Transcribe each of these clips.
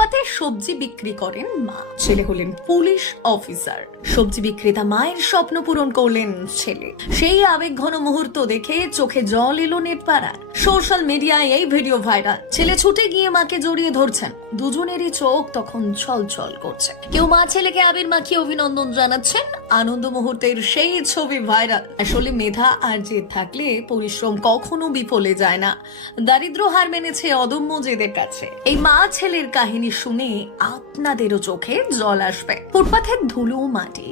ফুটপাতে সবজি বিক্রি করেন মা, ছেলে হলেন পুলিশ অফিসার। সবজি বিক্রেতা মায়ের স্বপ্ন পূরণ করলেন ছেলে। সেই আবেগঘন মুহূর্ত দেখে চোখে জল এলো নেটপাড়ার। সোশ্যাল মিডিয়ায় এই ভিডিও ভাইরাল। ছেলে ছুটে গিয়ে মাকে জড়িয়ে ধরছেন, দুজনেরই চোখ তখন ছলছল করছে। কেউ মা ছেলেকে আবির মাখিয়ে অভিনন্দন জানাচ্ছেন। আনন্দ মুহূর্তের সেই ছবি ভাইরাল। আসলে মেধা আর জেদ থাকলে পরিশ্রম কখনো বিফলে যায় না। দারিদ্র হার মেনেছে অদম্য জেদের কাছে। এই মা ছেলের কাহিনী শুনে আপনাদেরও চোখে জল আসবে। ফুটপাথের ধুলো মাটি,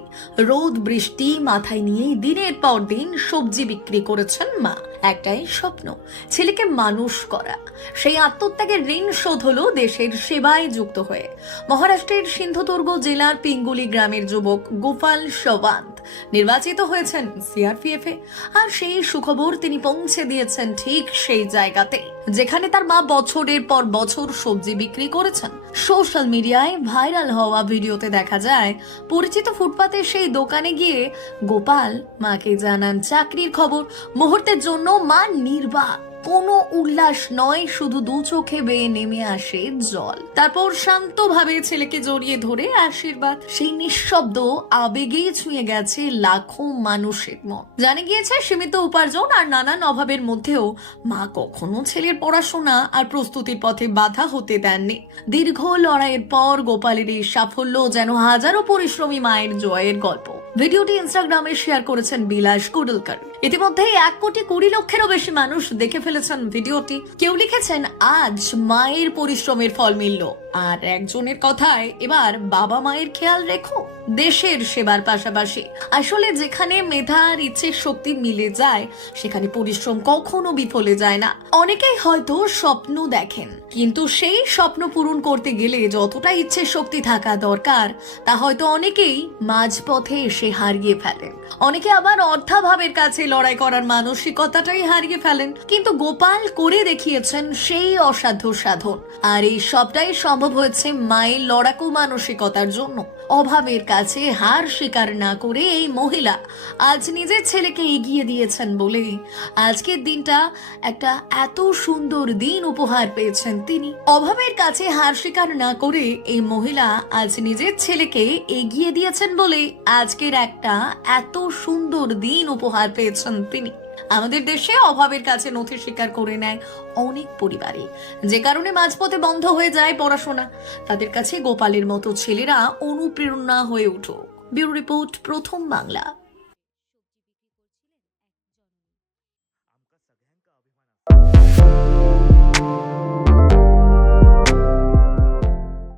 রোদ বৃষ্টি মাথায় নিয়ে দিনের পর দিন সবজি বিক্রি করেছেন মা। একটাই স্বপ্ন, ছেলেকে মানুষ করা। সেই আত্মত্যাগের ঋণ শোধ হলো দেশের সেবায় যুক্ত হয়ে। মহারাষ্ট্রের সিন্ধুদুর্গ জেলার পিঙ্গুলি গ্রামের যুবক গোপাল সওয়ান্ত নির্বাচিত হয়েছেন সিআরপিএফ এ। আর সেই সুখবর তিনি পৌঁছে দিয়েছেন ঠিক সেই জায়গাতে যেখানে তার মা বছরের পর বছর সবজি বিক্রি করেছেন। সোশ্যাল মিডিয়ায় ভাইরাল হওয়া ভিডিওতে দেখা যায় পরিচিত ফুটপাতের সেই দোকানে গিয়ে গোপাল মাকে জানান চাকরির খবর। মুহূর্তের জন্য মা নির্বাক, কোনো উল্লাস নয়, শুধু দু চোখে বেয়ে নেমে আসে জল। তারপর শান্তভাবে ছেলেকে জড়িয়ে ধরে আশীর্বাদ। সেই নিঃশব্দ আবেগেই ছুঁয়ে গেছে লাখো মানুষের মন। জানা গিয়েছে সীমিত উপার্জন আর নানান অভাবের মধ্যেও মা কখনো ছেলের পড়াশোনা আর প্রস্তুতির পথে বাধা হতে দেননি। দীর্ঘ লড়াইয়ের পর গোপালের এই সাফল্য যেন হাজারো পরিশ্রমী মায়ের জয়ের গল্প। ভিডিওটি ইনস্টাগ্রামে শেয়ার করেছেন বিলাস কুডলকার। ইতিমধ্যে 1,20,00,000-এরও বেশি মানুষ দেখে ফেলেছেন ভিডিওটি। কেউ লিখেছেন আজ মায়ের পরিশ্রমের ফল মিলল, আর একজনের কথায় এবার বাবা মায়ের খেয়াল রেখো। দেশের সেবার পাশাপাশি আসলে যেখানে মেধা আর ইচ্ছের শক্তি মিলে যায় সেখানে পরিশ্রম কখনো বিফলে যায় না। অনেকেই হয়তো স্বপ্ন দেখেন, কিন্তু সেই স্বপ্ন পূরণ করতে গেলে যতটা ইচ্ছের শক্তি থাকা দরকার তা হয়তো অনেকেই মাঝপথে এসে হারিয়ে ফেলেন। অনেকে আবার অর্থাভাবের কাছে লড়াই করার মানসিকতাটাই হারিয়ে ফেলেন। কিন্তু গোপাল করে দেখিয়েছেন সেই অসাধ্য সাধন। আর এই সবটাই সম্ভব হয়েছে মায়ের লড়াকু মানসিকতার জন্য। অভাবের কাছে হার স্বীকার না করে এই মহিলা আজ নিজের ছেলেকে এগিয়ে দিয়েছেন বলে আজকের দিনটা একটা এত সুন্দর দিন উপহার পেয়েছেন তিনি। অভাবের কাছে হার স্বীকার না করে এই মহিলা আজ নিজের ছেলেকে এগিয়ে দিয়েছেন বলে আজকের একটা এত সুন্দর দিন উপহার পেয়েছেন তিনি। আমাদের দেশে অভাবের কাছে নথি স্বীকার করে নেয় অনেক পরিবারই, যে কারণে মাঝপথে বন্ধ হয়ে যায় পড়াশোনা। তাদের কাছে গোপালের মতো ছেলেরা অনুপ্রেরণা হয়ে উঠুক। ব্যুরো রিপোর্ট, প্রথম বাংলা।